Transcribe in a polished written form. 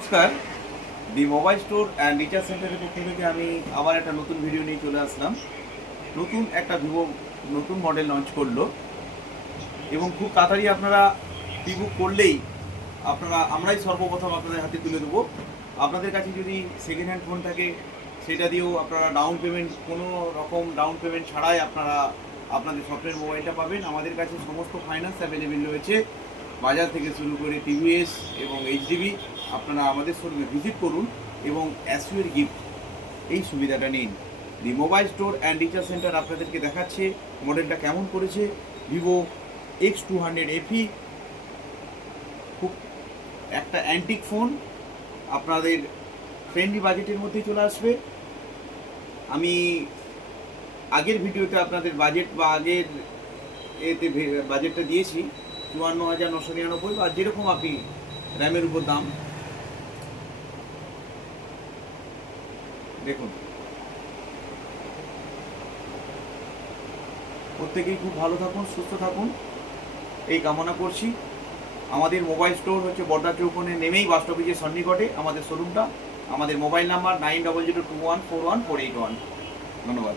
নমস্কার, দি mobile store and recharge সেন্টারের পক্ষ থেকে আমি আবার একটা নতুন ভিডিও নিয়ে চলে আসলাম। নতুন একটা ভিভো নতুন মডেল লঞ্চ করলো এবং খুব তাড়াতাড়ি আপনারা প্রিবুক করলেই আমরাই সর্বপ্রথম আপনাদের হাতে তুলে দেবো। আপনাদের কাছে যদি সেকেন্ড হ্যান্ড ফোন থাকে সেটা দিয়েও আপনারা কোনো রকম ডাউন পেমেন্ট ছাড়াই আপনারা আপনাদের স্বপ্নের মোবাইলটা পাবেন। আমাদের কাছে সমস্ত ফাইন্যান্স অ্যাভেলেবেল রয়েছে, বাজার থেকে শুরু করে টিভিএস এবং এইচডিবি। আপনারা আমাদের শোরুমে ভিজিট করুন এবং অ্যাসুয়ের গিফট এই সুবিধাটা নিন। The mobile store and recharge centre আপনাদেরকে দেখাচ্ছে মডেলটা কেমন করেছে। ভিভো X200 FE, খুব একটা অ্যান্টিক ফোন, আপনাদের ফ্রেন্ডলি বাজেটের মধ্যেই চলে আসবে। আমি আগের ভিডিওতে আপনাদের বাজেট বা আগের এতে বাজেটটা দিয়েছি 54,999, বা যেরকম আপনি র্যামের উপর দাম দেখুন। প্রত্যেকেই খুব ভালো থাকুন, সুস্থ থাকুন এই কামনা করছি। আমাদের মোবাইল স্টোর হচ্ছে বর্ডার চৌকোনে নেমেই বাস স্টপেজের সন্নিকটে আমাদের শোরুমটা। আমাদের মোবাইল নাম্বার 9002141481। ধন্যবাদ।